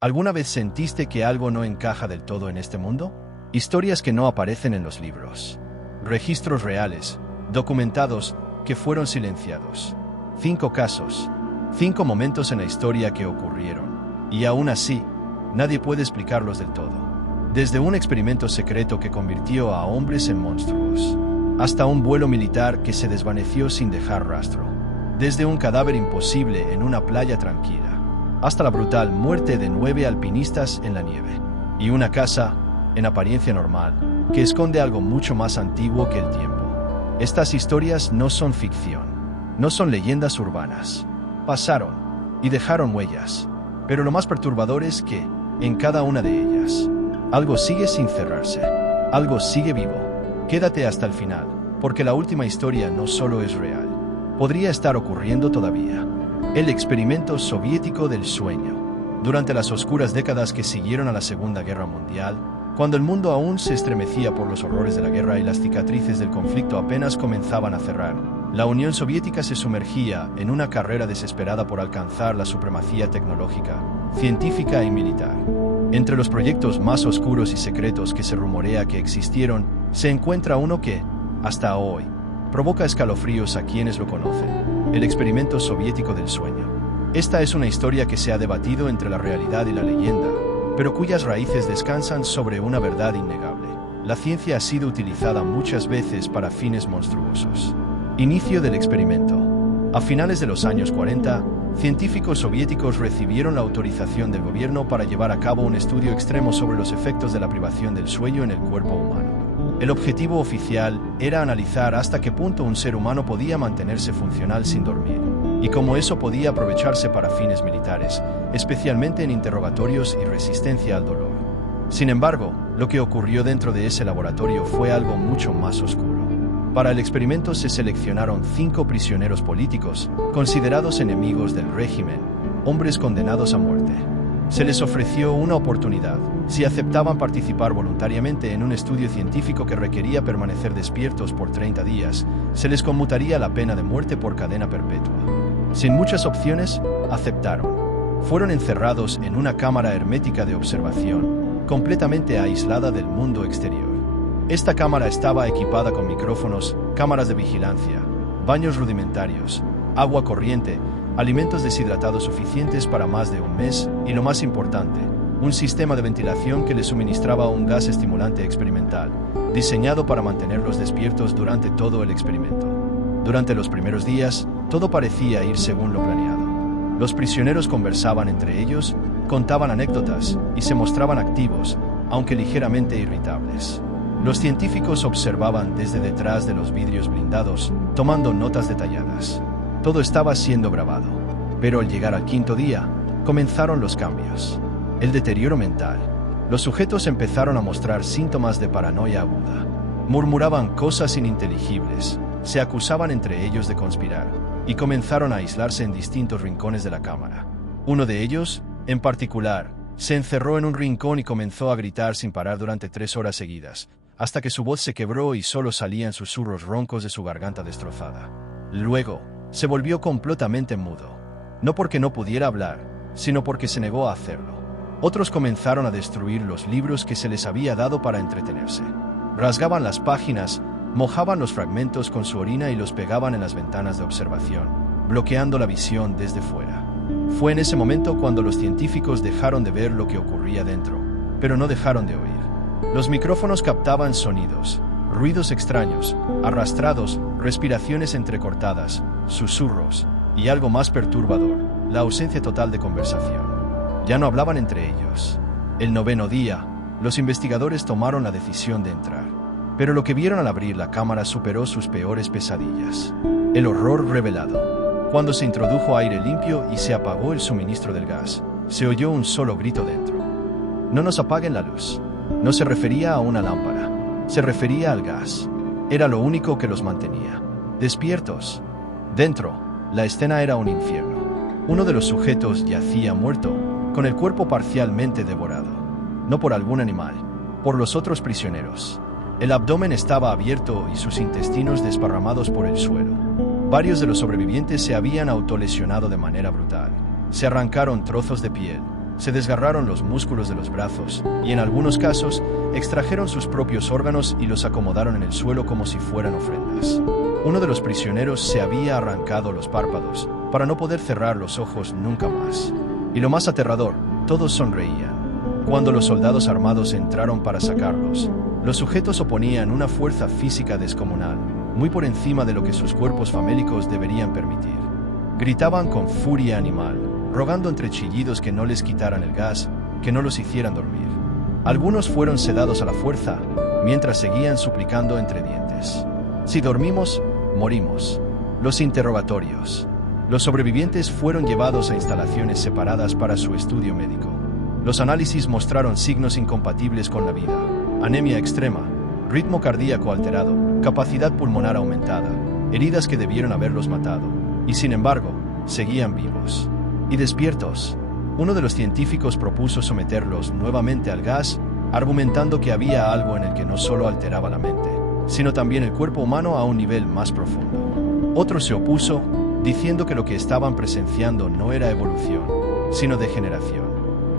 ¿Alguna vez sentiste que algo no encaja del todo en este mundo? Historias que no aparecen en los libros. Registros reales, documentados, que fueron silenciados. 5 casos. 5 momentos en la historia que ocurrieron. Y aún así, nadie puede explicarlos del todo. Desde un experimento secreto que convirtió a hombres en monstruos, hasta un vuelo militar que se desvaneció sin dejar rastro. Desde un cadáver imposible en una playa tranquila, hasta la brutal muerte de 9 alpinistas en la nieve. Y una casa, en apariencia normal, que esconde algo mucho más antiguo que el tiempo. Estas historias no son ficción, no son leyendas urbanas. Pasaron y dejaron huellas, pero lo más perturbador es que, en cada una de ellas, algo sigue sin cerrarse, algo sigue vivo. Quédate hasta el final, porque la última historia no solo es real, podría estar ocurriendo todavía. El experimento soviético del sueño. Durante las oscuras décadas que siguieron a la Segunda Guerra Mundial, cuando el mundo aún se estremecía por los horrores de la guerra y las cicatrices del conflicto apenas comenzaban a cerrar, la Unión Soviética se sumergía en una carrera desesperada por alcanzar la supremacía tecnológica, científica y militar. Entre los proyectos más oscuros y secretos que se rumorea que existieron, se encuentra uno que, hasta hoy, provoca escalofríos a quienes lo conocen: el experimento soviético del sueño. Esta es una historia que se ha debatido entre la realidad y la leyenda, pero cuyas raíces descansan sobre una verdad innegable. La ciencia ha sido utilizada muchas veces para fines monstruosos. Inicio del experimento. A finales de los años 40, científicos soviéticos recibieron la autorización del gobierno para llevar a cabo un estudio extremo sobre los efectos de la privación del sueño en el cuerpo humano. El objetivo oficial era analizar hasta qué punto un ser humano podía mantenerse funcional sin dormir, y cómo eso podía aprovecharse para fines militares, especialmente en interrogatorios y resistencia al dolor. Sin embargo, lo que ocurrió dentro de ese laboratorio fue algo mucho más oscuro. Para el experimento se seleccionaron 5 prisioneros políticos, considerados enemigos del régimen, hombres condenados a muerte. Se les ofreció una oportunidad, si aceptaban participar voluntariamente en un estudio científico que requería permanecer despiertos por 30 días, se les conmutaría la pena de muerte por cadena perpetua. Sin muchas opciones, aceptaron. Fueron encerrados en una cámara hermética de observación, completamente aislada del mundo exterior. Esta cámara estaba equipada con micrófonos, cámaras de vigilancia, baños rudimentarios, agua corriente, alimentos deshidratados suficientes para más de un mes y, lo más importante, un sistema de ventilación que les suministraba un gas estimulante experimental, diseñado para mantenerlos despiertos durante todo el experimento. Durante los primeros días, todo parecía ir según lo planeado. Los prisioneros conversaban entre ellos, contaban anécdotas y se mostraban activos, aunque ligeramente irritables. Los científicos observaban desde detrás de los vidrios blindados, tomando notas detalladas. Todo estaba siendo grabado. Pero al llegar al 5.º día, comenzaron los cambios. El deterioro mental. Los sujetos empezaron a mostrar síntomas de paranoia aguda. Murmuraban cosas ininteligibles, se acusaban entre ellos de conspirar, y comenzaron a aislarse en distintos rincones de la cámara. Uno de ellos, en particular, se encerró en un rincón y comenzó a gritar sin parar durante 3 horas seguidas, hasta que su voz se quebró y solo salían susurros roncos de su garganta destrozada. Luego, se volvió completamente mudo. No porque no pudiera hablar, sino porque se negó a hacerlo. Otros comenzaron a destruir los libros que se les había dado para entretenerse. Rasgaban las páginas, mojaban los fragmentos con su orina y los pegaban en las ventanas de observación, bloqueando la visión desde fuera. Fue en ese momento cuando los científicos dejaron de ver lo que ocurría dentro, pero no dejaron de oír. Los micrófonos captaban sonidos, ruidos extraños, arrastrados, respiraciones entrecortadas, susurros, y algo más perturbador, la ausencia total de conversación. Ya no hablaban entre ellos. El 9.º día, los investigadores tomaron la decisión de entrar. Pero lo que vieron al abrir la cámara superó sus peores pesadillas. El horror revelado. Cuando se introdujo aire limpio y se apagó el suministro del gas, se oyó un solo grito dentro. No nos apaguen la luz. No se refería a una lámpara. Se refería al gas. Era lo único que los mantenía despiertos. Dentro, la escena era un infierno. Uno de los sujetos yacía muerto, con el cuerpo parcialmente devorado. No por algún animal, por los otros prisioneros. El abdomen estaba abierto y sus intestinos desparramados por el suelo. Varios de los sobrevivientes se habían autolesionado de manera brutal. Se arrancaron trozos de piel, se desgarraron los músculos de los brazos y en algunos casos extrajeron sus propios órganos y los acomodaron en el suelo como si fueran ofrendas. Uno de los prisioneros se había arrancado los párpados para no poder cerrar los ojos nunca más. Y lo más aterrador, todos sonreían. Cuando los soldados armados entraron para sacarlos, los sujetos oponían una fuerza física descomunal, muy por encima de lo que sus cuerpos famélicos deberían permitir. Gritaban con furia animal, rogando entre chillidos que no les quitaran el gas, que no los hicieran dormir. Algunos fueron sedados a la fuerza, mientras seguían suplicando entre dientes: si dormimos, morimos. Los interrogatorios. Los sobrevivientes fueron llevados a instalaciones separadas para su estudio médico. Los análisis mostraron signos incompatibles con la vida: anemia extrema, ritmo cardíaco alterado, capacidad pulmonar aumentada, heridas que debieron haberlos matado, y sin embargo, seguían vivos y despiertos. Uno de los científicos propuso someterlos nuevamente al gas, argumentando que había algo en el que no solo alteraba la mente, sino también el cuerpo humano a un nivel más profundo. Otro se opuso, diciendo que lo que estaban presenciando no era evolución, sino degeneración.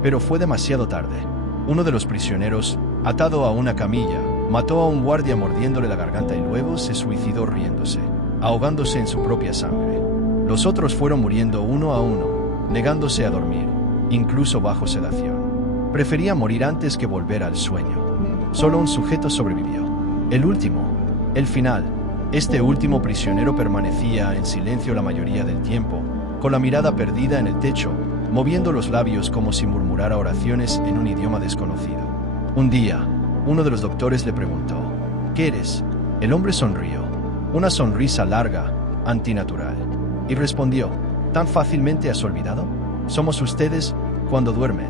Pero fue demasiado tarde. Uno de los prisioneros, atado a una camilla, mató a un guardia mordiéndole la garganta y luego se suicidó riéndose, ahogándose en su propia sangre. Los otros fueron muriendo uno a uno, negándose a dormir, incluso bajo sedación. Prefería morir antes que volver al sueño. Solo un sujeto sobrevivió. El último, el final. Este último prisionero permanecía en silencio la mayoría del tiempo, con la mirada perdida en el techo, moviendo los labios como si murmurara oraciones en un idioma desconocido. Un día, uno de los doctores le preguntó: ¿qué eres? El hombre sonrió, una sonrisa larga, antinatural, y respondió: ¿tan fácilmente has olvidado? Somos ustedes cuando duermen.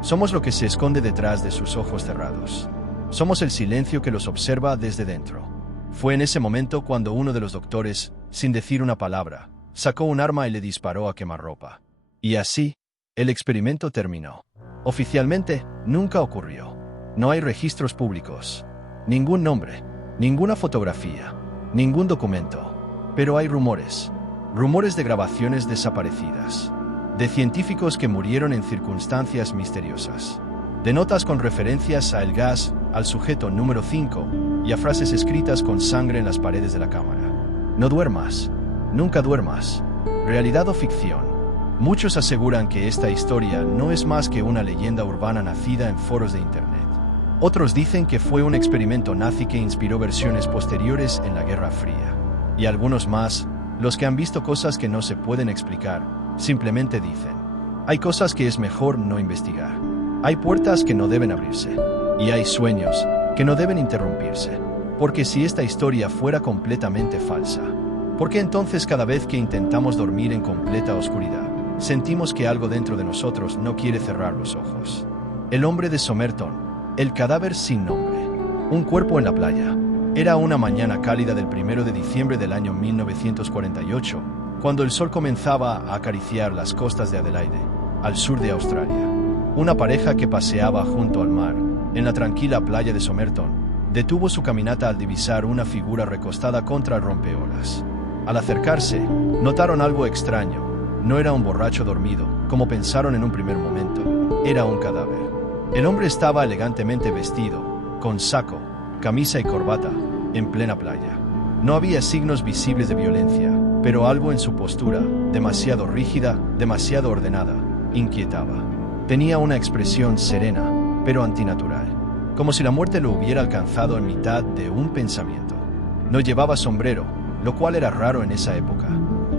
Somos lo que se esconde detrás de sus ojos cerrados. Somos el silencio que los observa desde dentro. Fue en ese momento cuando uno de los doctores, sin decir una palabra, sacó un arma y le disparó a quemarropa. Y así, el experimento terminó. Oficialmente, nunca ocurrió. No hay registros públicos, ningún nombre, ninguna fotografía, ningún documento. Pero hay rumores. Rumores de grabaciones desaparecidas, de científicos que murieron en circunstancias misteriosas, de notas con referencias a el gas, al sujeto número 5 y a frases escritas con sangre en las paredes de la cámara. No duermas, nunca duermas. ¿Realidad o ficción? Muchos aseguran que esta historia no es más que una leyenda urbana nacida en foros de internet. Otros dicen que fue un experimento nazi que inspiró versiones posteriores en la Guerra Fría. Y algunos más, los que han visto cosas que no se pueden explicar, simplemente dicen: hay cosas que es mejor no investigar. Hay puertas que no deben abrirse. Y hay sueños que no deben interrumpirse. Porque si esta historia fuera completamente falsa, ¿por qué entonces cada vez que intentamos dormir en completa oscuridad, sentimos que algo dentro de nosotros no quiere cerrar los ojos? El hombre de Somerton, el cadáver sin nombre, un cuerpo en la playa. Era una mañana cálida del 1 de diciembre del año 1948, cuando el sol comenzaba a acariciar las costas de Adelaide, al sur de Australia. Una pareja que paseaba junto al mar, en la tranquila playa de Somerton, detuvo su caminata al divisar una figura recostada contra el rompeolas. Al acercarse, notaron algo extraño. No era un borracho dormido, como pensaron en un primer momento. Era un cadáver. El hombre estaba elegantemente vestido, con saco, camisa y corbata, en plena playa. No había signos visibles de violencia, pero algo en su postura, demasiado rígida, demasiado ordenada, inquietaba. Tenía una expresión serena, pero antinatural, como si la muerte lo hubiera alcanzado en mitad de un pensamiento. No llevaba sombrero, lo cual era raro en esa época.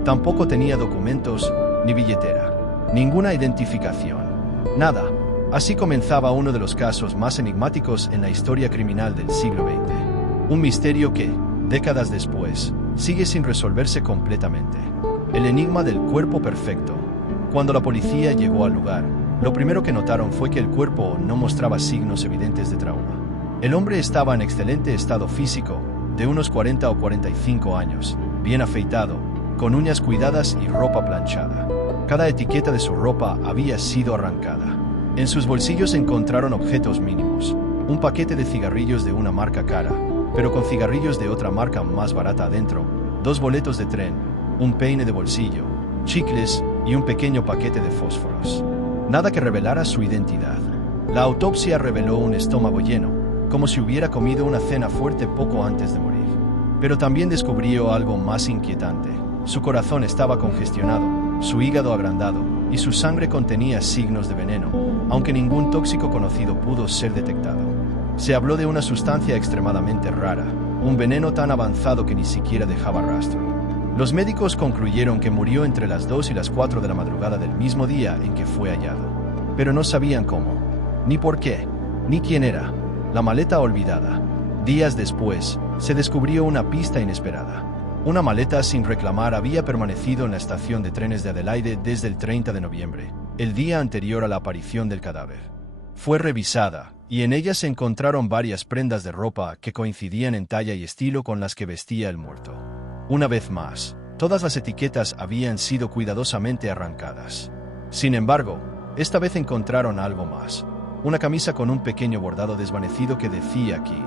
Tampoco tenía documentos, ni billetera, ninguna identificación. Nada. Así comenzaba uno de los casos más enigmáticos en la historia criminal del siglo XX. Un misterio que, décadas después, sigue sin resolverse completamente. El enigma del cuerpo perfecto. Cuando la policía llegó al lugar, lo primero que notaron fue que el cuerpo no mostraba signos evidentes de trauma. El hombre estaba en excelente estado físico, de unos 40 o 45 años, bien afeitado, con uñas cuidadas y ropa planchada. Cada etiqueta de su ropa había sido arrancada. En sus bolsillos encontraron objetos mínimos: un paquete de cigarrillos de una marca cara, pero con cigarrillos de otra marca más barata adentro, 2 boletos de tren, un peine de bolsillo, chicles y un pequeño paquete de fósforos. Nada que revelara su identidad. La autopsia reveló un estómago lleno, como si hubiera comido una cena fuerte poco antes de morir. Pero también descubrió algo más inquietante. Su corazón estaba congestionado, su hígado agrandado, y su sangre contenía signos de veneno, aunque ningún tóxico conocido pudo ser detectado. Se habló de una sustancia extremadamente rara, un veneno tan avanzado que ni siquiera dejaba rastro. Los médicos concluyeron que murió entre las 2 y las 4 de la madrugada del mismo día en que fue hallado. Pero no sabían cómo, ni por qué, ni quién era. La maleta olvidada. Días después, se descubrió una pista inesperada. Una maleta sin reclamar había permanecido en la estación de trenes de Adelaide desde el 30 de noviembre, el día anterior a la aparición del cadáver. Fue revisada, y en ella se encontraron varias prendas de ropa que coincidían en talla y estilo con las que vestía el muerto. Una vez más, todas las etiquetas habían sido cuidadosamente arrancadas. Sin embargo, esta vez encontraron algo más. Una camisa con un pequeño bordado desvanecido que decía King.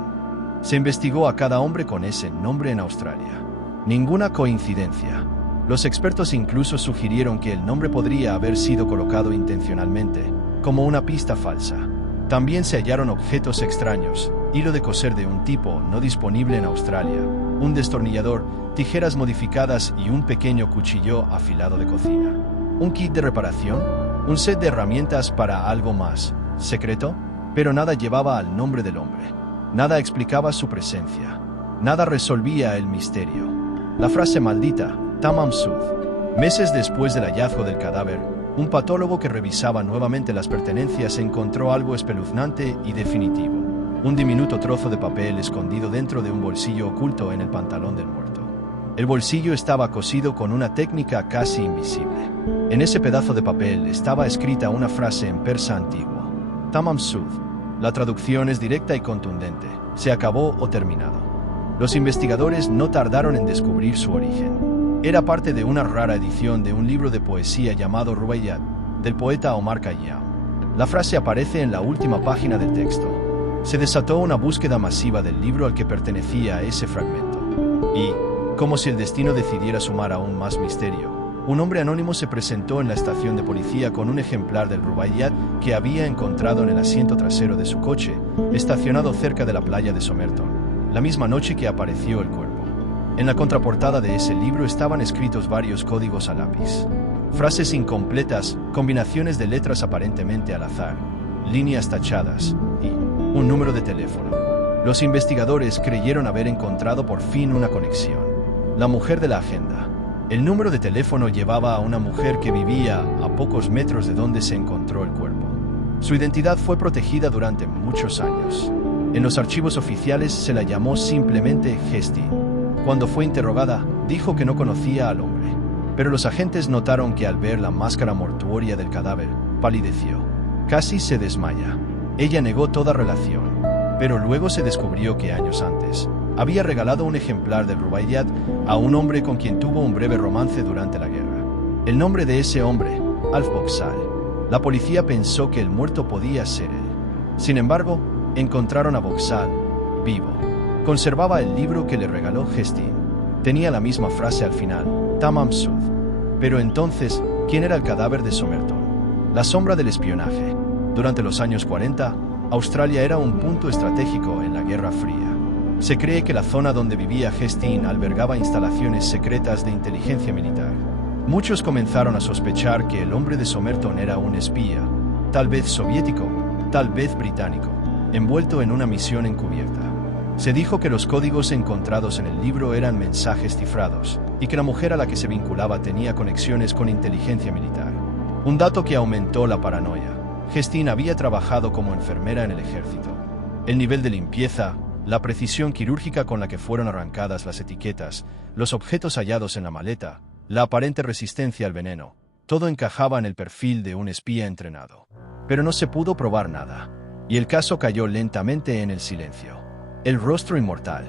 Se investigó a cada hombre con ese nombre en Australia. Ninguna coincidencia. Los expertos incluso sugirieron que el nombre podría haber sido colocado intencionalmente, como una pista falsa. También se hallaron objetos extraños, hilo de coser de un tipo no disponible en Australia, un destornillador, tijeras modificadas y un pequeño cuchillo afilado de cocina. ¿Un kit de reparación? ¿Un set de herramientas para algo más secreto? Pero nada llevaba al nombre del hombre. Nada explicaba su presencia. Nada resolvía el misterio. La frase maldita, Tamam Sud. Meses después del hallazgo del cadáver, un patólogo que revisaba nuevamente las pertenencias encontró algo espeluznante y definitivo. Un diminuto trozo de papel escondido dentro de un bolsillo oculto en el pantalón del muerto. El bolsillo estaba cosido con una técnica casi invisible. En ese pedazo de papel estaba escrita una frase en persa antiguo. Tamam Sud. La traducción es directa y contundente. Se acabó o terminado. Los investigadores no tardaron en descubrir su origen. Era parte de una rara edición de un libro de poesía llamado Rubaiyat, del poeta Omar Khayyam. La frase aparece en la última página del texto. Se desató una búsqueda masiva del libro al que pertenecía ese fragmento. Y, como si el destino decidiera sumar aún más misterio, un hombre anónimo se presentó en la estación de policía con un ejemplar del Rubaiyat que había encontrado en el asiento trasero de su coche, estacionado cerca de la playa de Somerton, la misma noche que apareció el cuerpo. En la contraportada de ese libro estaban escritos varios códigos a lápiz. Frases incompletas, combinaciones de letras aparentemente al azar, líneas tachadas y un número de teléfono. Los investigadores creyeron haber encontrado por fin una conexión. La mujer de la agenda. El número de teléfono llevaba a una mujer que vivía a pocos metros de donde se encontró el cuerpo. Su identidad fue protegida durante muchos años. En los archivos oficiales se la llamó simplemente Hestin. Cuando fue interrogada, dijo que no conocía al hombre. Pero los agentes notaron que al ver la máscara mortuoria del cadáver, palideció. Casi se desmaya. Ella negó toda relación. Pero luego se descubrió que años antes había regalado un ejemplar del Rubaiyat a un hombre con quien tuvo un breve romance durante la guerra. El nombre de ese hombre, Alf Boxall. La policía pensó que el muerto podía ser él. Sin embargo, encontraron a Boxall vivo. Conservaba el libro que le regaló Hestin. Tenía la misma frase al final, Tamam Sud. Pero entonces, ¿quién era el cadáver de Somerton? La sombra del espionaje. Durante los años 40, Australia era un punto estratégico en la Guerra Fría. Se cree que la zona donde vivía Hestin albergaba instalaciones secretas de inteligencia militar. Muchos comenzaron a sospechar que el hombre de Somerton era un espía, tal vez soviético, tal vez británico, envuelto en una misión encubierta. Se dijo que los códigos encontrados en el libro eran mensajes cifrados y que la mujer a la que se vinculaba tenía conexiones con inteligencia militar. Un dato que aumentó la paranoia. Hestin había trabajado como enfermera en el ejército. El nivel de limpieza, la precisión quirúrgica con la que fueron arrancadas las etiquetas, los objetos hallados en la maleta, la aparente resistencia al veneno, todo encajaba en el perfil de un espía entrenado. Pero no se pudo probar nada, y el caso cayó lentamente en el silencio. El rostro inmortal.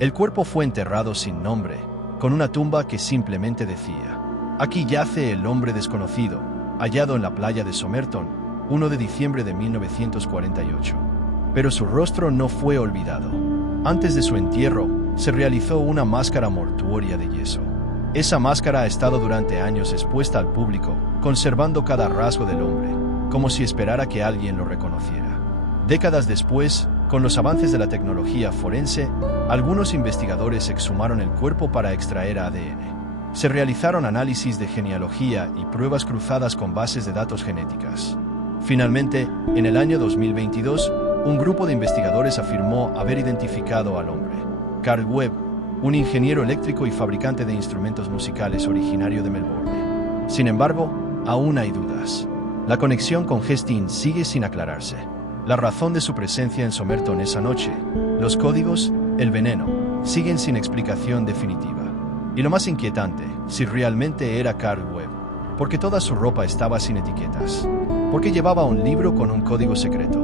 El cuerpo fue enterrado sin nombre, con una tumba que simplemente decía: aquí yace el hombre desconocido, hallado en la playa de Somerton, 1 de diciembre de 1948. Pero su rostro no fue olvidado. Antes de su entierro, se realizó una máscara mortuoria de yeso. Esa máscara ha estado durante años expuesta al público, conservando cada rasgo del hombre, como si esperara que alguien lo reconociera. Décadas después, con los avances de la tecnología forense, algunos investigadores exhumaron el cuerpo para extraer ADN. Se realizaron análisis de genealogía y pruebas cruzadas con bases de datos genéticas. Finalmente, en el año 2022, un grupo de investigadores afirmó haber identificado al hombre. Carl Webb, un ingeniero eléctrico y fabricante de instrumentos musicales originario de Melbourne. Sin embargo, aún hay dudas. La conexión con Hastings sigue sin aclararse. La razón de su presencia en Somerton esa noche, los códigos, el veneno, siguen sin explicación definitiva. Y lo más inquietante, si realmente era Carl Webb, porque toda su ropa estaba sin etiquetas. ¿Por qué llevaba un libro con un código secreto?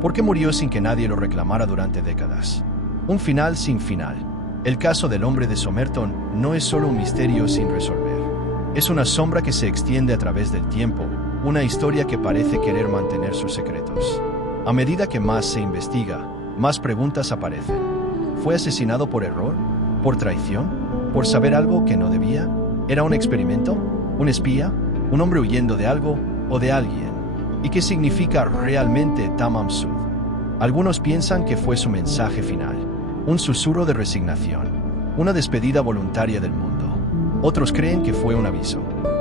¿Por qué murió sin que nadie lo reclamara durante décadas? Un final sin final. El caso del hombre de Somerton no es solo un misterio sin resolver. Es una sombra que se extiende a través del tiempo, una historia que parece querer mantener sus secretos. A medida que más se investiga, más preguntas aparecen. ¿Fue asesinado por error? ¿Por traición? ¿Por saber algo que no debía? ¿Era un experimento? ¿Un espía? ¿Un hombre huyendo de algo o de alguien? ¿Y qué significa realmente Tamam Sud? Algunos piensan que fue su mensaje final, un susurro de resignación, una despedida voluntaria del mundo. Otros creen que fue un aviso,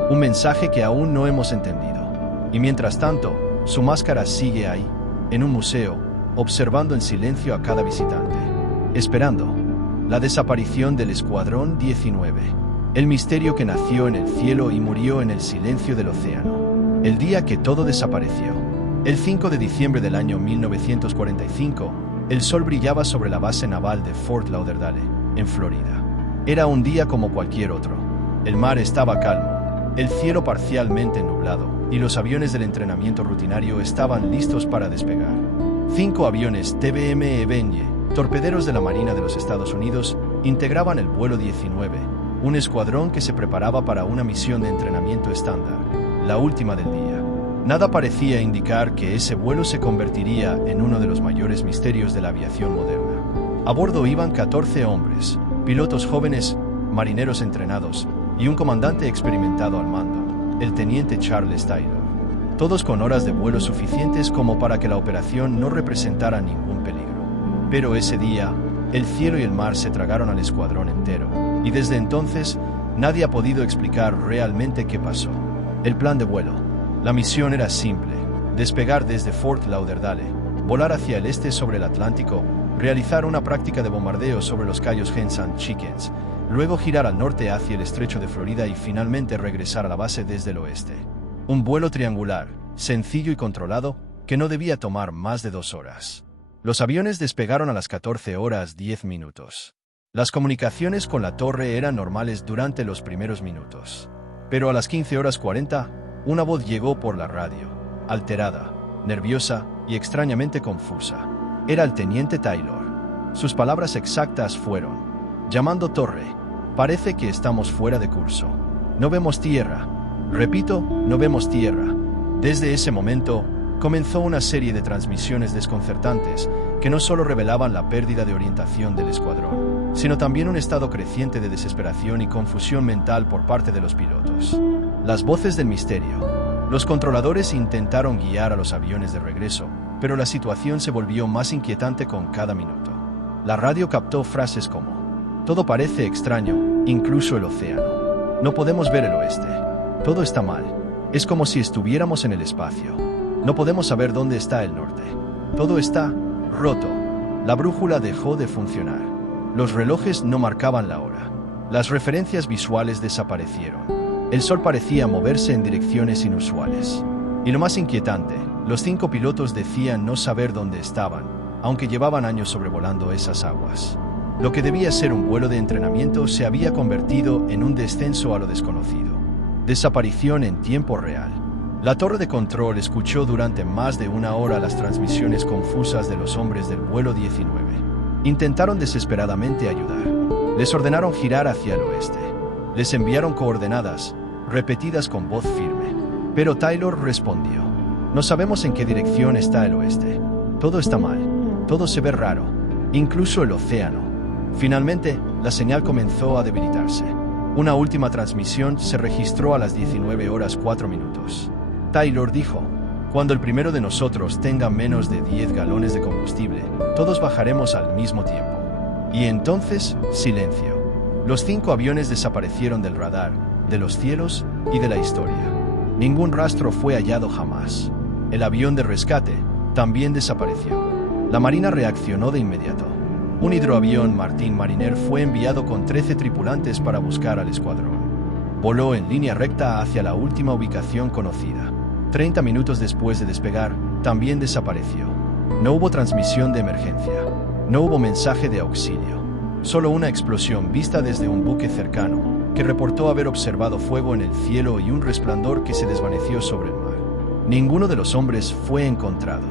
un mensaje que aún no hemos entendido. Y mientras tanto, su máscara sigue ahí, en un museo, observando en silencio a cada visitante, esperando. La desaparición del Escuadrón 19. El misterio que nació en el cielo y murió en el silencio del océano. El día que todo desapareció. El 5 de diciembre del año 1945, el sol brillaba sobre la base naval de Fort Lauderdale, en Florida. Era un día como cualquier otro. El mar estaba calmo, el cielo parcialmente nublado, y los aviones del entrenamiento rutinario estaban listos para despegar. 5 aviones TBM Ebenye, torpederos de la Marina de los Estados Unidos, integraban el vuelo 19, un escuadrón que se preparaba para una misión de entrenamiento estándar, la última del día. Nada parecía indicar que ese vuelo se convertiría en uno de los mayores misterios de la aviación moderna. A bordo iban 14 hombres, pilotos jóvenes, marineros entrenados, y un comandante experimentado al mando, el teniente Charles Taylor. Todos con horas de vuelo suficientes como para que la operación no representara ningún peligro. Pero ese día, el cielo y el mar se tragaron al escuadrón entero, y desde entonces, nadie ha podido explicar realmente qué pasó. El plan de vuelo. La misión era simple: despegar desde Fort Lauderdale, volar hacia el este sobre el Atlántico, realizar una práctica de bombardeo sobre los cayos Hens and Chickens, luego girar al norte hacia el estrecho de Florida y finalmente regresar a la base desde el oeste. Un vuelo triangular, sencillo y controlado, que no debía tomar más de 2 horas. Los aviones despegaron a las 14 horas 10 minutos. Las comunicaciones con la torre eran normales durante los primeros minutos. Pero a las 15 horas 40, una voz llegó por la radio, alterada, nerviosa y extrañamente confusa. Era el teniente Taylor. Sus palabras exactas fueron: llamando torre, parece que estamos fuera de curso. No vemos tierra. Repito, no vemos tierra. Desde ese momento, comenzó una serie de transmisiones desconcertantes que no solo revelaban la pérdida de orientación del escuadrón, sino también un estado creciente de desesperación y confusión mental por parte de los pilotos. Las voces del misterio. Los controladores intentaron guiar a los aviones de regreso, pero la situación se volvió más inquietante con cada minuto. La radio captó frases como: todo parece extraño, incluso el océano. No podemos ver el oeste. Todo está mal. Es como si estuviéramos en el espacio. No podemos saber dónde está el norte. Todo está roto. La brújula dejó de funcionar. Los relojes no marcaban la hora. Las referencias visuales desaparecieron. El sol parecía moverse en direcciones inusuales. Y lo más inquietante, los 5 pilotos decían no saber dónde estaban, aunque llevaban años sobrevolando esas aguas. Lo que debía ser un vuelo de entrenamiento se había convertido en un descenso a lo desconocido. Desaparición en tiempo real. La torre de control escuchó durante más de 1 hora las transmisiones confusas de los hombres del vuelo 19. Intentaron desesperadamente ayudar. Les ordenaron girar hacia el oeste. Les enviaron coordenadas, repetidas con voz firme. Pero Taylor respondió: no sabemos en qué dirección está el oeste. Todo está mal. Todo se ve raro. Incluso el océano. Finalmente, la señal comenzó a debilitarse. Una última transmisión se registró a las 19 horas 4 minutos. Taylor dijo: Cuando el primero de nosotros tenga menos de 10 galones de combustible, todos bajaremos al mismo tiempo. Y entonces, silencio. Los 5 aviones desaparecieron del radar, de los cielos y de la historia. Ningún rastro fue hallado jamás. El avión de rescate también desapareció. La Marina reaccionó de inmediato. Un hidroavión Martin Mariner fue enviado con 13 tripulantes para buscar al escuadrón. Voló en línea recta hacia la última ubicación conocida. 30 minutos después de despegar, también desapareció. No hubo transmisión de emergencia. No hubo mensaje de auxilio. Solo una explosión vista desde un buque cercano, que reportó haber observado fuego en el cielo y un resplandor que se desvaneció sobre el mar. Ninguno de los hombres fue encontrado.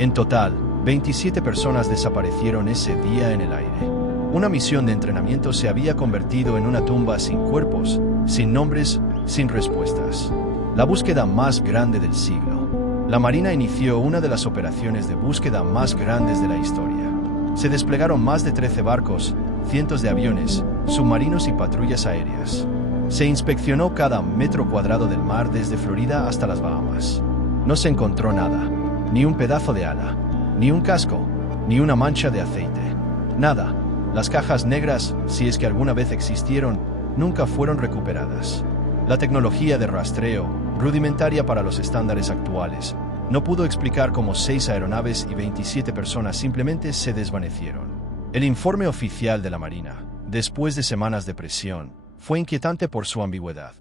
En total, 27 personas desaparecieron ese día en el aire. Una misión de entrenamiento se había convertido en una tumba sin cuerpos, sin nombres, sin respuestas. La búsqueda más grande del siglo. La Marina inició una de las operaciones de búsqueda más grandes de la historia. Se desplegaron más de 13 barcos, cientos de aviones, submarinos y patrullas aéreas. Se inspeccionó cada metro cuadrado del mar desde Florida hasta las Bahamas. No se encontró nada, ni un pedazo de ala, ni un casco, ni una mancha de aceite. Nada. Las cajas negras, si es que alguna vez existieron, nunca fueron recuperadas. La tecnología de rastreo, rudimentaria para los estándares actuales, no pudo explicar cómo 6 aeronaves y 27 personas simplemente se desvanecieron. El informe oficial de la Marina, después de semanas de presión, fue inquietante por su ambigüedad.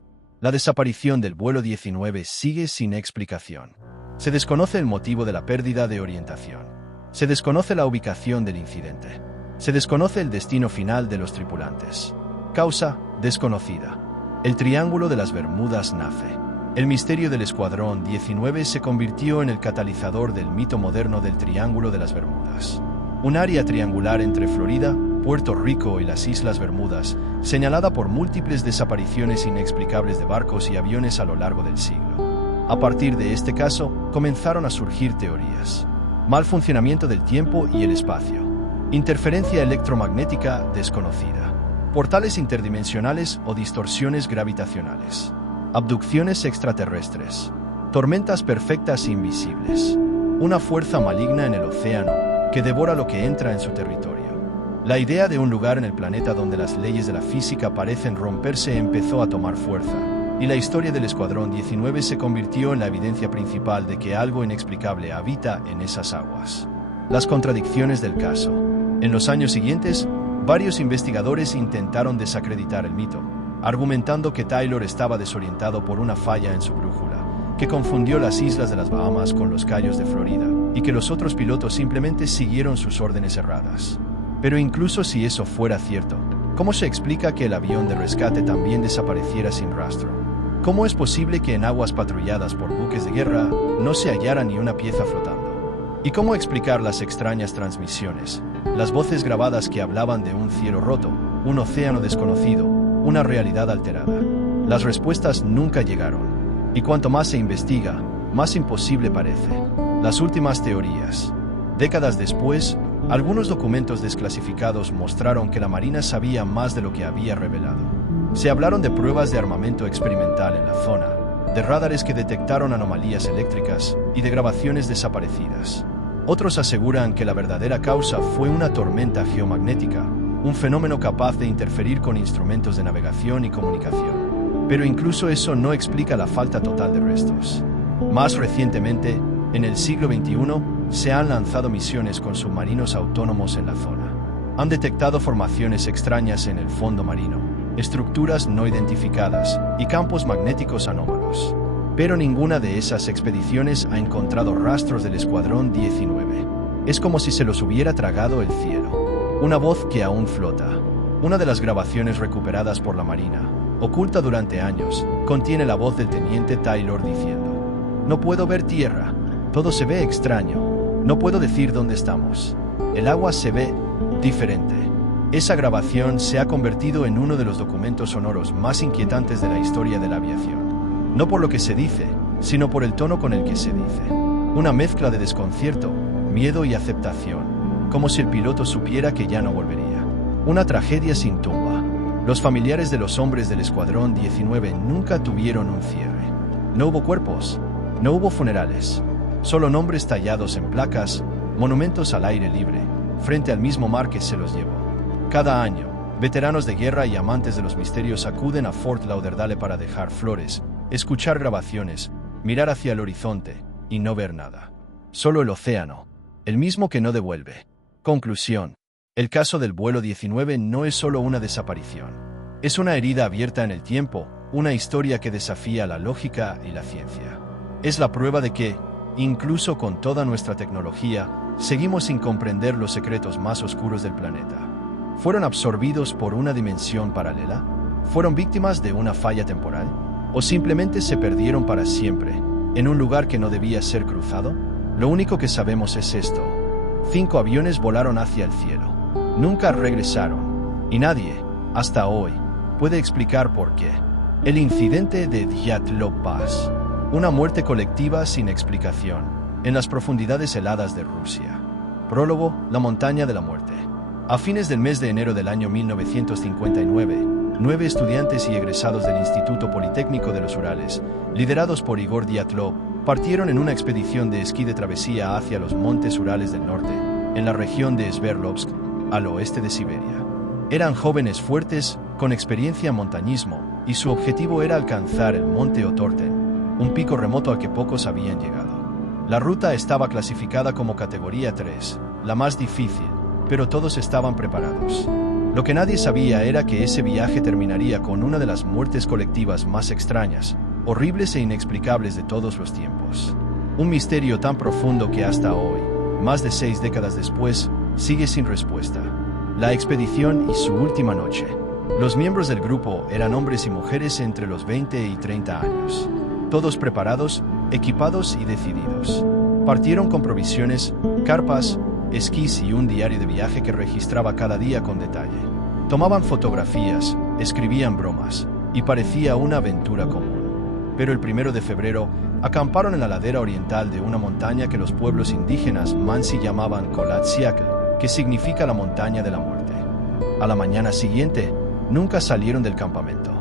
La desaparición del vuelo 19 sigue sin explicación. Se desconoce el motivo de la pérdida de orientación. Se desconoce la ubicación del incidente. Se desconoce el destino final de los tripulantes. Causa desconocida. El Triángulo de las Bermudas nace. El misterio del Escuadrón 19 se convirtió en el catalizador del mito moderno del Triángulo de las Bermudas. Un área triangular entre Florida, Puerto Rico y las Islas Bermudas, señalada por múltiples desapariciones inexplicables de barcos y aviones a lo largo del siglo. A partir de este caso, comenzaron a surgir teorías. Mal funcionamiento del tiempo y el espacio. Interferencia electromagnética desconocida. Portales interdimensionales o distorsiones gravitacionales. Abducciones extraterrestres. Tormentas perfectas invisibles. Una fuerza maligna en el océano que devora lo que entra en su territorio. La idea de un lugar en el planeta donde las leyes de la física parecen romperse empezó a tomar fuerza, y la historia del Escuadrón 19 se convirtió en la evidencia principal de que algo inexplicable habita en esas aguas. Las contradicciones del caso. En los años siguientes, varios investigadores intentaron desacreditar el mito, argumentando que Taylor estaba desorientado por una falla en su brújula, que confundió las islas de las Bahamas con los cayos de Florida, y que los otros pilotos simplemente siguieron sus órdenes erradas. Pero incluso si eso fuera cierto, ¿cómo se explica que el avión de rescate también desapareciera sin rastro? ¿Cómo es posible que en aguas patrulladas por buques de guerra no se hallara ni una pieza flotando? ¿Y cómo explicar las extrañas transmisiones, las voces grabadas que hablaban de un cielo roto, un océano desconocido, una realidad alterada? Las respuestas nunca llegaron. Y cuanto más se investiga, más imposible parece. Las últimas teorías. Décadas después, algunos documentos desclasificados mostraron que la Marina sabía más de lo que había revelado. Se hablaron de pruebas de armamento experimental en la zona, de radares que detectaron anomalías eléctricas y de grabaciones desaparecidas. Otros aseguran que la verdadera causa fue una tormenta geomagnética, un fenómeno capaz de interferir con instrumentos de navegación y comunicación. Pero incluso eso no explica la falta total de restos. Más recientemente, en el siglo XXI, se han lanzado misiones con submarinos autónomos en la zona. Han detectado formaciones extrañas en el fondo marino, estructuras no identificadas y campos magnéticos anómalos. Pero ninguna de esas expediciones ha encontrado rastros del Escuadrón 19. Es como si se los hubiera tragado el cielo. Una voz que aún flota. Una de las grabaciones recuperadas por la Marina, oculta durante años, contiene la voz del teniente Taylor diciendo: "No puedo ver tierra. Todo se ve extraño. No puedo decir dónde estamos. El agua se ve diferente". Esa grabación se ha convertido en uno de los documentos sonoros más inquietantes de la historia de la aviación. No por lo que se dice, sino por el tono con el que se dice. Una mezcla de desconcierto, miedo y aceptación, como si el piloto supiera que ya no volvería. Una tragedia sin tumba. Los familiares de los hombres del Escuadrón 19 nunca tuvieron un cierre. No hubo cuerpos, no hubo funerales, Solo nombres tallados en placas, monumentos al aire libre, frente al mismo mar que se los llevó. Cada año, veteranos de guerra y amantes de los misterios acuden a Fort Lauderdale para dejar flores, escuchar grabaciones, mirar hacia el horizonte y no ver nada. Solo el océano, el mismo que no devuelve. Conclusión. El caso del vuelo 19 no es solo una desaparición. Es una herida abierta en el tiempo, una historia que desafía la lógica y la ciencia. Es la prueba de que, incluso con toda nuestra tecnología, seguimos sin comprender los secretos más oscuros del planeta. ¿Fueron absorbidos por una dimensión paralela? ¿Fueron víctimas de una falla temporal? ¿O simplemente se perdieron para siempre, en un lugar que no debía ser cruzado? Lo único que sabemos es esto. 5 aviones volaron hacia el cielo. Nunca regresaron. Y nadie, hasta hoy, puede explicar por qué. El incidente de Dyatlov Pass. Una muerte colectiva sin explicación, en las profundidades heladas de Rusia. Prólogo, la montaña de la muerte. A fines del mes de enero del año 1959, 9 estudiantes y egresados del Instituto Politécnico de los Urales, liderados por Igor Dyatlov, partieron en una expedición de esquí de travesía hacia los montes Urales del norte, en la región de Sverdlovsk, al oeste de Siberia. Eran jóvenes fuertes, con experiencia en montañismo, y su objetivo era alcanzar el monte Otorten, un pico remoto al que pocos habían llegado. La ruta estaba clasificada como categoría 3, la más difícil, pero todos estaban preparados. Lo que nadie sabía era que ese viaje terminaría con una de las muertes colectivas más extrañas, horribles e inexplicables de todos los tiempos. Un misterio tan profundo que hasta hoy, más de 6 décadas después, sigue sin respuesta. La expedición y su última noche. Los miembros del grupo eran hombres y mujeres entre los 20 y 30 años. Todos preparados, equipados y decididos. Partieron con provisiones, carpas, esquís y un diario de viaje que registraba cada día con detalle. Tomaban fotografías, escribían bromas, y parecía una aventura común. Pero el 1 de febrero, acamparon en la ladera oriental de una montaña que los pueblos indígenas mansi llamaban Kolatsiakl, que significa la montaña de la muerte. A la mañana siguiente, nunca salieron del campamento.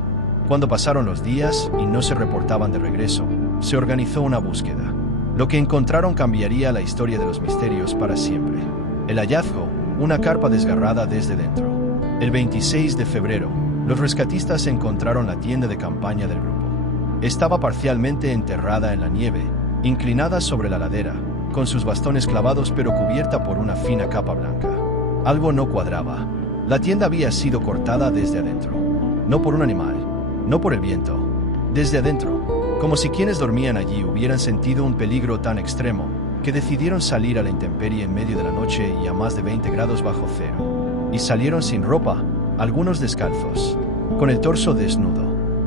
Cuando pasaron los días y no se reportaban de regreso, se organizó una búsqueda. Lo que encontraron cambiaría la historia de los misterios para siempre. El hallazgo, una carpa desgarrada desde dentro. El 26 de febrero, los rescatistas encontraron la tienda de campaña del grupo. Estaba parcialmente enterrada en la nieve, inclinada sobre la ladera, con sus bastones clavados pero cubierta por una fina capa blanca. Algo no cuadraba. La tienda había sido cortada desde adentro. No por un animal, no por el viento. Desde adentro, como si quienes dormían allí hubieran sentido un peligro tan extremo, que decidieron salir a la intemperie en medio de la noche y a más de 20 grados bajo cero. Y salieron sin ropa, algunos descalzos, con el torso desnudo,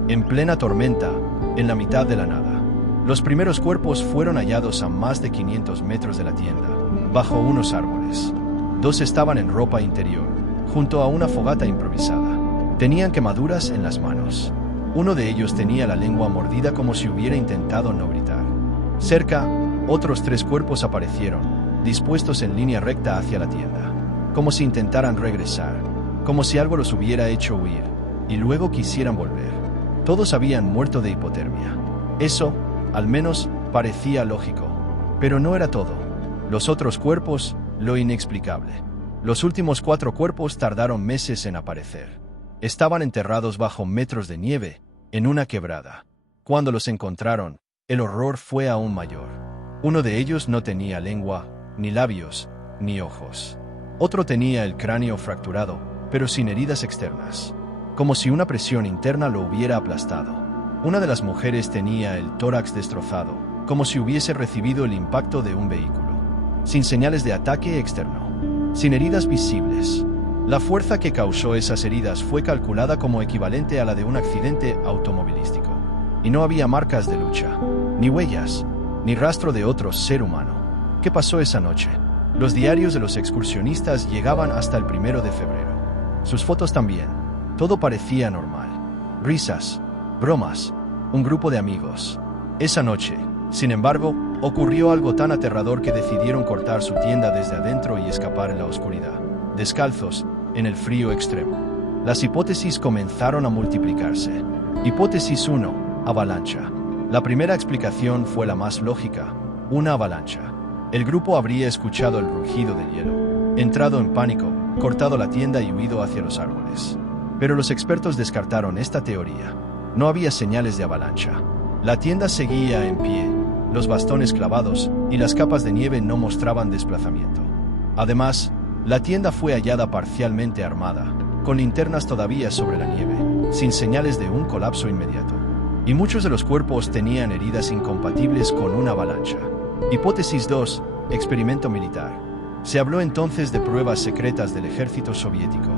en plena tormenta, en la mitad de la nada. Los primeros cuerpos fueron hallados a más de 500 metros de la tienda, bajo unos árboles. 2 estaban en ropa interior, junto a una fogata improvisada. Tenían quemaduras en las manos. Uno de ellos tenía la lengua mordida como si hubiera intentado no gritar. Cerca, otros 3 cuerpos aparecieron, dispuestos en línea recta hacia la tienda, como si intentaran regresar, como si algo los hubiera hecho huir, y luego quisieran volver. Todos habían muerto de hipotermia. Eso, al menos, parecía lógico. Pero no era todo. Los otros cuerpos, lo inexplicable. Los últimos 4 cuerpos tardaron meses en aparecer. Estaban enterrados bajo metros de nieve, en una quebrada. Cuando los encontraron, el horror fue aún mayor. Uno de ellos no tenía lengua, ni labios, ni ojos. Otro tenía el cráneo fracturado, pero sin heridas externas, como si una presión interna lo hubiera aplastado. Una de las mujeres tenía el tórax destrozado, como si hubiese recibido el impacto de un vehículo, sin señales de ataque externo, sin heridas visibles. La fuerza que causó esas heridas fue calculada como equivalente a la de un accidente automovilístico. Y no había marcas de lucha, ni huellas, ni rastro de otro ser humano. ¿Qué pasó esa noche? Los diarios de los excursionistas llegaban hasta el 1 de febrero. Sus fotos también. Todo parecía normal. Risas, bromas, un grupo de amigos. Esa noche, sin embargo, ocurrió algo tan aterrador que decidieron cortar su tienda desde adentro y escapar en la oscuridad, descalzos, en el frío extremo. Las hipótesis comenzaron a multiplicarse. Hipótesis 1. Avalancha. La primera explicación fue la más lógica. Una avalancha. El grupo habría escuchado el rugido del hielo, entrado en pánico, cortado la tienda y huido hacia los árboles. Pero los expertos descartaron esta teoría. No había señales de avalancha. La tienda seguía en pie, los bastones clavados y las capas de nieve no mostraban desplazamiento. Además, la tienda fue hallada parcialmente armada, con linternas todavía sobre la nieve, sin señales de un colapso inmediato. Y muchos de los cuerpos tenían heridas incompatibles con una avalancha. Hipótesis 2. Experimento militar. Se habló entonces de pruebas secretas del ejército soviético.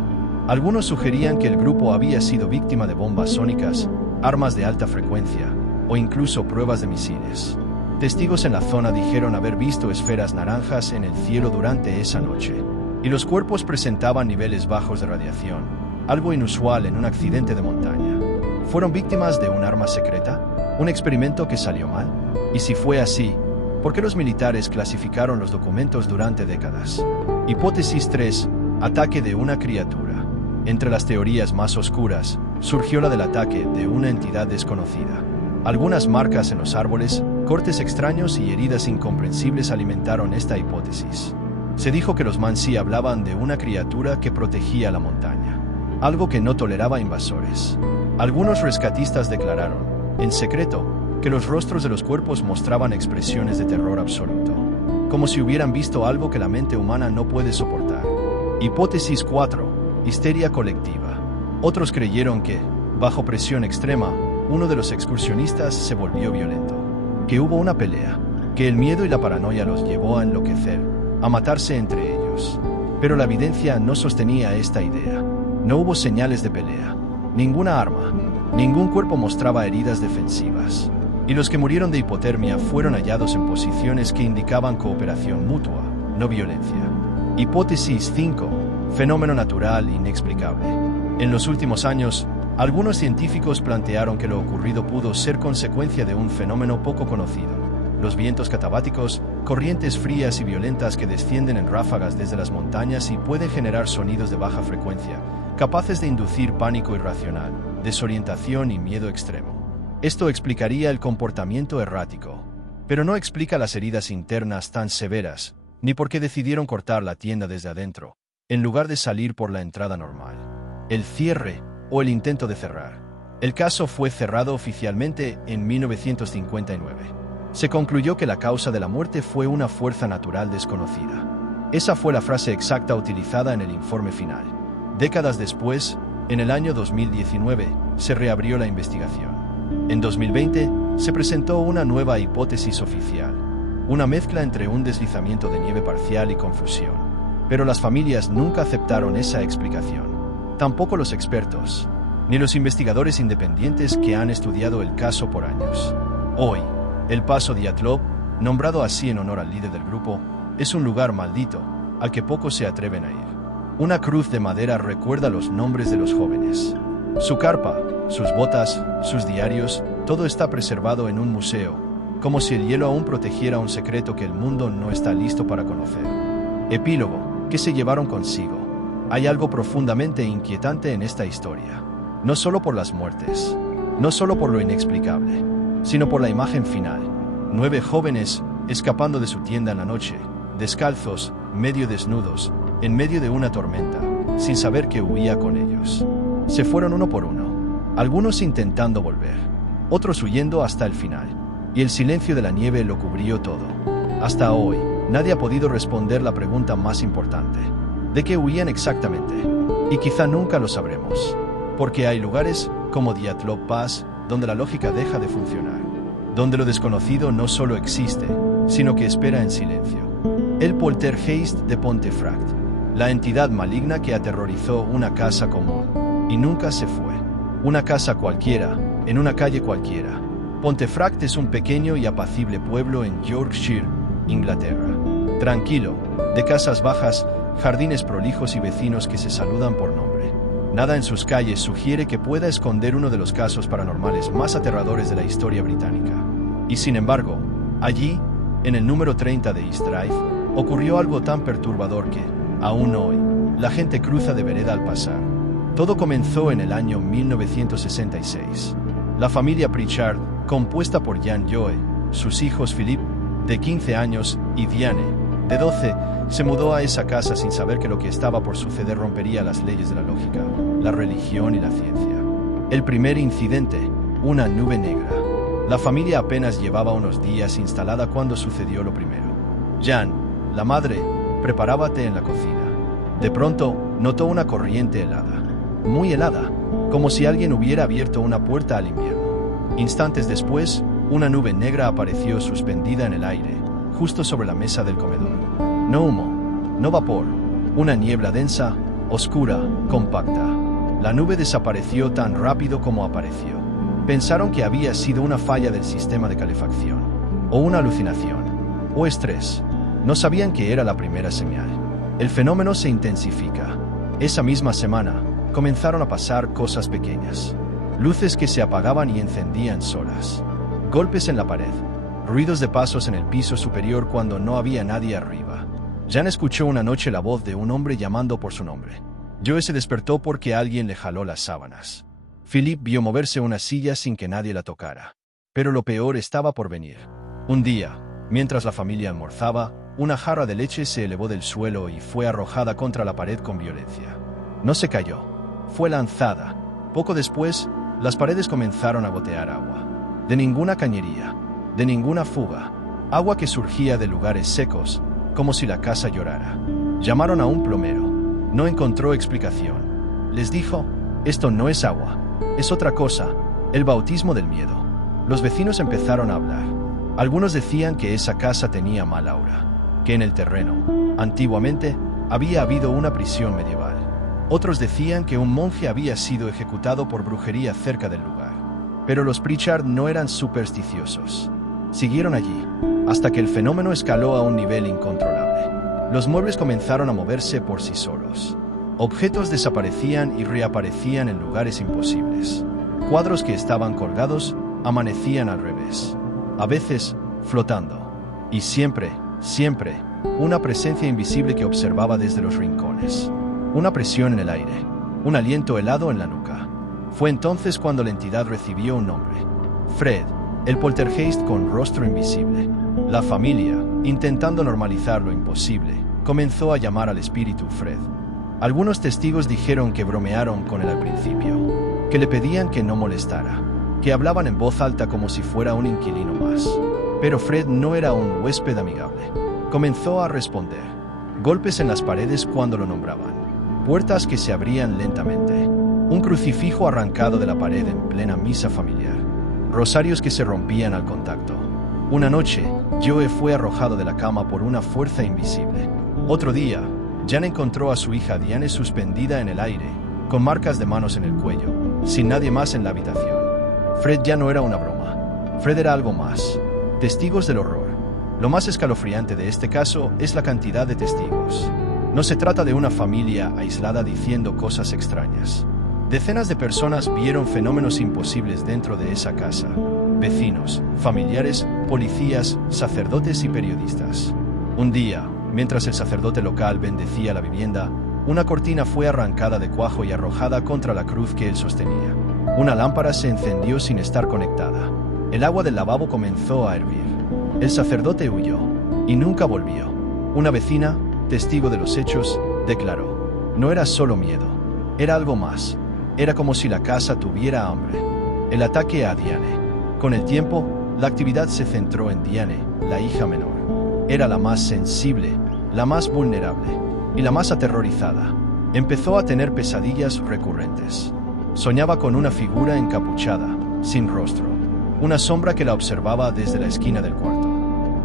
Algunos sugerían que el grupo había sido víctima de bombas sónicas, armas de alta frecuencia, o incluso pruebas de misiles. Testigos en la zona dijeron haber visto esferas naranjas en el cielo durante esa noche, y los cuerpos presentaban niveles bajos de radiación, algo inusual en un accidente de montaña. ¿Fueron víctimas de un arma secreta? ¿Un experimento que salió mal? Y si fue así, ¿por qué los militares clasificaron los documentos durante décadas? Hipótesis 3. Ataque de una criatura. Entre las teorías más oscuras, surgió la del ataque de una entidad desconocida. Algunas marcas en los árboles, cortes extraños y heridas incomprensibles alimentaron esta hipótesis. Se dijo que los Mansi hablaban de una criatura que protegía la montaña, algo que no toleraba invasores. Algunos rescatistas declararon, en secreto, que los rostros de los cuerpos mostraban expresiones de terror absoluto, como si hubieran visto algo que la mente humana no puede soportar. Hipótesis 4. Histeria colectiva. Otros creyeron que, bajo presión extrema, uno de los excursionistas se volvió violento, que hubo una pelea, que el miedo y la paranoia los llevó a enloquecer, a matarse entre ellos. Pero la evidencia no sostenía esta idea. No hubo señales de pelea, ninguna arma, ningún cuerpo mostraba heridas defensivas. Y los que murieron de hipotermia fueron hallados en posiciones que indicaban cooperación mutua, no violencia. Hipótesis 5. Fenómeno natural inexplicable. En los últimos años, algunos científicos plantearon que lo ocurrido pudo ser consecuencia de un fenómeno poco conocido: los vientos catabáticos, corrientes frías y violentas que descienden en ráfagas desde las montañas y pueden generar sonidos de baja frecuencia, capaces de inducir pánico irracional, desorientación y miedo extremo. Esto explicaría el comportamiento errático, pero no explica las heridas internas tan severas, ni por qué decidieron cortar la tienda desde adentro, en lugar de salir por la entrada normal. El cierre, o el intento de cerrar. El caso fue cerrado oficialmente en 1959. Se concluyó que la causa de la muerte fue una fuerza natural desconocida. Esa fue la frase exacta utilizada en el informe final. Décadas después, en el año 2019, se reabrió la investigación. En 2020, se presentó una nueva hipótesis oficial, una mezcla entre un deslizamiento de nieve parcial y confusión. Pero las familias nunca aceptaron esa explicación. Tampoco los expertos, ni los investigadores independientes que han estudiado el caso por años. Hoy, el Paso Dyatlov, nombrado así en honor al líder del grupo, es un lugar maldito, al que pocos se atreven a ir. Una cruz de madera recuerda los nombres de los jóvenes. Su carpa, sus botas, sus diarios, todo está preservado en un museo, como si el hielo aún protegiera un secreto que el mundo no está listo para conocer. Epílogo. ¿Qué se llevaron consigo? Hay algo profundamente inquietante en esta historia. No solo por las muertes, no solo por lo inexplicable, sino por la imagen final. 9 jóvenes, escapando de su tienda en la noche, descalzos, medio desnudos, en medio de una tormenta, sin saber que huía con ellos. Se fueron uno por uno, algunos intentando volver, otros huyendo hasta el final, y el silencio de la nieve lo cubrió todo. Hasta hoy, nadie ha podido responder la pregunta más importante: ¿de qué huían exactamente? Y quizá nunca lo sabremos, porque hay lugares, como Dyatlov Pass, donde la lógica deja de funcionar, donde lo desconocido no solo existe, sino que espera en silencio. El poltergeist de Pontefract, la entidad maligna que aterrorizó una casa común, y nunca se fue. Una casa cualquiera, en una calle cualquiera. Pontefract es un pequeño y apacible pueblo en Yorkshire, Inglaterra. Tranquilo, de casas bajas, jardines prolijos y vecinos que se saludan por nombre. Nada en sus calles sugiere que pueda esconder uno de los casos paranormales más aterradores de la historia británica. Y sin embargo, allí, en el número 30 de East Drive, ocurrió algo tan perturbador que, aún hoy, la gente cruza de vereda al pasar. Todo comenzó en el año 1966. La familia Pritchard, compuesta por Jan Joe, sus hijos Philip, de 15 años, y Diane, de 12, se mudó a esa casa sin saber que lo que estaba por suceder rompería las leyes de la lógica, la religión y la ciencia. El primer incidente, una nube negra. La familia apenas llevaba unos días instalada cuando sucedió lo primero. Jan, la madre, preparaba té en la cocina. De pronto, notó una corriente helada. Muy helada, como si alguien hubiera abierto una puerta al invierno. Instantes después, una nube negra apareció suspendida en el aire, justo sobre la mesa del comedor. No humo, no vapor, una niebla densa, oscura, compacta. La nube desapareció tan rápido como apareció. Pensaron que había sido una falla del sistema de calefacción, o una alucinación, o estrés. No sabían que era la primera señal. El fenómeno se intensifica. Esa misma semana, comenzaron a pasar cosas pequeñas. Luces que se apagaban y encendían solas. Golpes en la pared. Ruidos de pasos en el piso superior cuando no había nadie arriba. Jan escuchó una noche la voz de un hombre llamando por su nombre. Joe se despertó porque alguien le jaló las sábanas. Philip vio moverse una silla sin que nadie la tocara. Pero lo peor estaba por venir. Un día, mientras la familia almorzaba, una jarra de leche se elevó del suelo y fue arrojada contra la pared con violencia. No se cayó. Fue lanzada. Poco después, las paredes comenzaron a gotear agua. De ninguna cañería, de ninguna fuga. Agua que surgía de lugares secos, como si la casa llorara. Llamaron a un plomero. No encontró explicación. Les dijo, esto no es agua, es otra cosa, el bautismo del miedo. Los vecinos empezaron a hablar. Algunos decían que esa casa tenía mal aura, que en el terreno, antiguamente, había habido una prisión medieval. Otros decían que un monje había sido ejecutado por brujería cerca del lugar. Pero los Pritchard no eran supersticiosos. Siguieron allí, hasta que el fenómeno escaló a un nivel incontrolable. Los muebles comenzaron a moverse por sí solos. Objetos desaparecían y reaparecían en lugares imposibles. Cuadros que estaban colgados amanecían al revés. A veces, flotando. Y siempre, una presencia invisible que observaba desde los rincones. Una presión en el aire. Un aliento helado en la nuca. Fue entonces cuando la entidad recibió un nombre. Fred, el poltergeist con rostro invisible. La familia, intentando normalizar lo imposible, comenzó a llamar al espíritu Fred. Algunos testigos dijeron que bromearon con él al principio, que le pedían que no molestara, que hablaban en voz alta como si fuera un inquilino más. Pero Fred no era un huésped amigable. Comenzó a responder. Golpes en las paredes cuando lo nombraban. Puertas que se abrían lentamente. Un crucifijo arrancado de la pared en plena misa familiar. Rosarios que se rompían al contacto. Una noche, Joe fue arrojado de la cama por una fuerza invisible. Otro día, Jan encontró a su hija Diane suspendida en el aire, con marcas de manos en el cuello, sin nadie más en la habitación. Fred ya no era una broma. Fred era algo más. Testigos del horror. Lo más escalofriante de este caso es la cantidad de testigos. No se trata de una familia aislada diciendo cosas extrañas. Decenas de personas vieron fenómenos imposibles dentro de esa casa. Vecinos, familiares, policías, sacerdotes y periodistas. Un día, mientras el sacerdote local bendecía la vivienda, una cortina fue arrancada de cuajo y arrojada contra la cruz que él sostenía. Una lámpara se encendió sin estar conectada. El agua del lavabo comenzó a hervir. El sacerdote huyó y nunca volvió. Una vecina, testigo de los hechos, declaró: no era solo miedo, era algo más. Era como si la casa tuviera hambre. El ataque a Diane. Con el tiempo, la actividad se centró en Diane, la hija menor. Era la más sensible, la más vulnerable y la más aterrorizada. Empezó a tener pesadillas recurrentes. Soñaba con una figura encapuchada, sin rostro. Una sombra que la observaba desde la esquina del cuarto.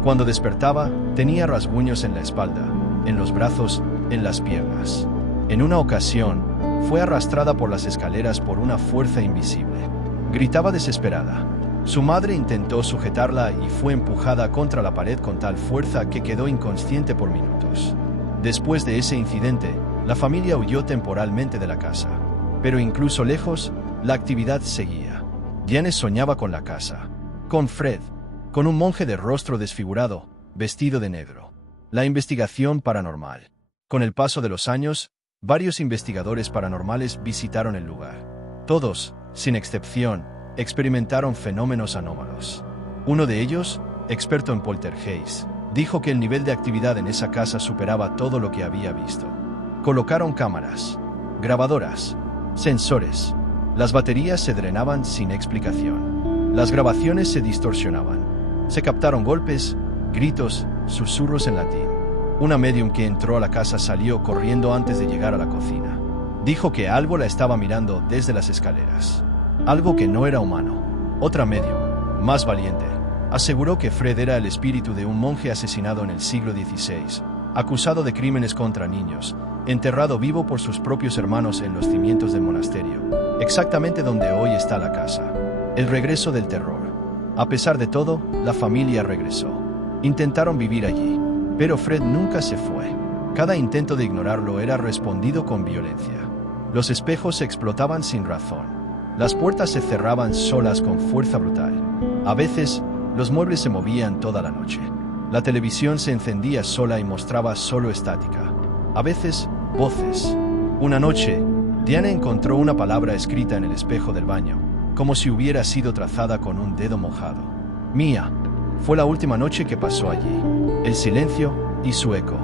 Cuando despertaba, tenía rasguños en la espalda, en los brazos, en las piernas. En una ocasión, fue arrastrada por las escaleras por una fuerza invisible. Gritaba desesperada. Su madre intentó sujetarla y fue empujada contra la pared con tal fuerza que quedó inconsciente por minutos. Después de ese incidente, la familia huyó temporalmente de la casa. Pero incluso lejos, la actividad seguía. Diane soñaba con la casa, con Fred, con un monje de rostro desfigurado, vestido de negro. La investigación paranormal. Con el paso de los años, varios investigadores paranormales visitaron el lugar. Todos, sin excepción, experimentaron fenómenos anómalos. Uno de ellos, experto en poltergeist, dijo que el nivel de actividad en esa casa superaba todo lo que había visto. Colocaron cámaras, grabadoras, sensores. Las baterías se drenaban sin explicación. Las grabaciones se distorsionaban. Se captaron golpes, gritos, susurros en latín. Una medium que entró a la casa salió corriendo antes de llegar a la cocina. Dijo que algo la estaba mirando desde las escaleras. Algo que no era humano. Otra medium, más valiente, aseguró que Fred era el espíritu de un monje asesinado en el siglo XVI, acusado de crímenes contra niños, enterrado vivo por sus propios hermanos en los cimientos del monasterio, exactamente donde hoy está la casa. El regreso del terror. A pesar de todo, la familia regresó. Intentaron vivir allí, pero Fred nunca se fue. Cada intento de ignorarlo era respondido con violencia. Los espejos se explotaban sin razón. Las puertas se cerraban solas con fuerza brutal. A veces, los muebles se movían toda la noche. La televisión se encendía sola y mostraba solo estática. A veces, voces. Una noche, Diana encontró una palabra escrita en el espejo del baño, como si hubiera sido trazada con un dedo mojado. Mía. Fue la última noche que pasó allí. El silencio y su eco.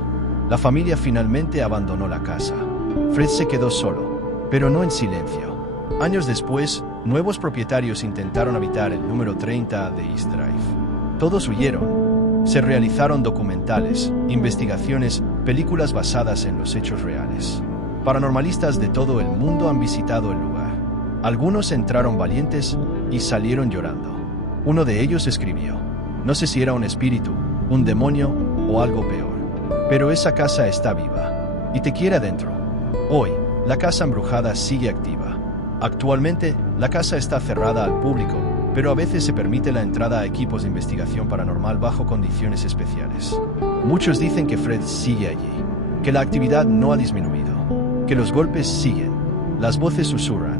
La familia finalmente abandonó la casa. Fred se quedó solo, pero no en silencio. Años después, nuevos propietarios intentaron habitar el número 30 de East Drive. Todos huyeron. Se realizaron documentales, investigaciones, películas basadas en los hechos reales. Paranormalistas de todo el mundo han visitado el lugar. Algunos entraron valientes y salieron llorando. Uno de ellos escribió: "No sé si era un espíritu, un demonio o algo peor, pero esa casa está viva y te quiere adentro". Hoy, la casa embrujada sigue activa. Actualmente, la casa está cerrada al público, pero a veces se permite la entrada a equipos de investigación paranormal bajo condiciones especiales. Muchos dicen que Fred sigue allí, que la actividad no ha disminuido, que los golpes siguen, las voces susurran,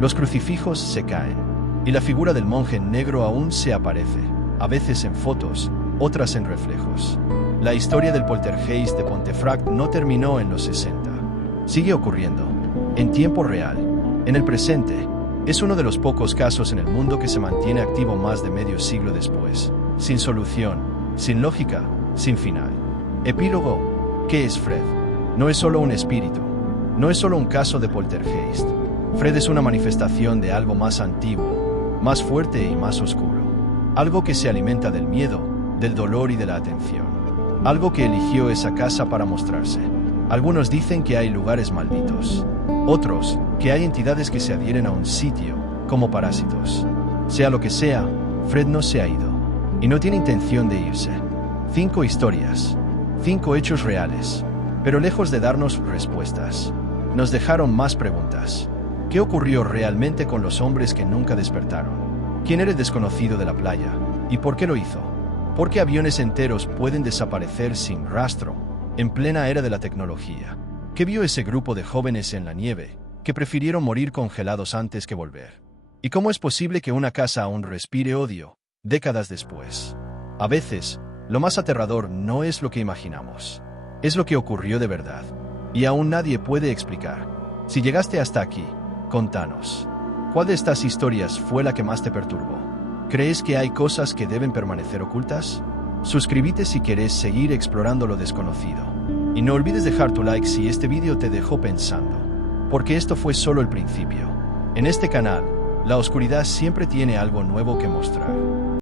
los crucifijos se caen, y la figura del monje negro aún se aparece, a veces en fotos, otras en reflejos. La historia del poltergeist de Pontefract no terminó en los 60. Sigue ocurriendo, en tiempo real, en el presente. Es uno de los pocos casos en el mundo que se mantiene activo más de medio siglo después, sin solución, sin lógica, sin final. Epílogo. ¿Qué es Fred? No es solo un espíritu, no es solo un caso de poltergeist. Fred es una manifestación de algo más antiguo, más fuerte y más oscuro. Algo que se alimenta del miedo, del dolor y de la atención. Algo que eligió esa casa para mostrarse. Algunos dicen que hay lugares malditos. Otros, que hay entidades que se adhieren a un sitio, como parásitos. Sea lo que sea, Fred no se ha ido. Y no tiene intención de irse. 5 historias. 5 hechos reales. Pero lejos de darnos respuestas, nos dejaron más preguntas. ¿Qué ocurrió realmente con los hombres que nunca despertaron? ¿Quién era el desconocido de la playa? ¿Y por qué lo hizo? ¿Por qué aviones enteros pueden desaparecer sin rastro, en plena era de la tecnología? ¿Qué vio ese grupo de jóvenes en la nieve, que prefirieron morir congelados antes que volver? ¿Y cómo es posible que una casa aún respire odio, décadas después? A veces, lo más aterrador no es lo que imaginamos. Es lo que ocurrió de verdad. Y aún nadie puede explicar. Si llegaste hasta aquí, contanos. ¿Cuál de estas historias fue la que más te perturbó? ¿Crees que hay cosas que deben permanecer ocultas? Suscríbete si querés seguir explorando lo desconocido. Y no olvides dejar tu like si este vídeo te dejó pensando. Porque esto fue solo el principio. En este canal, la oscuridad siempre tiene algo nuevo que mostrar.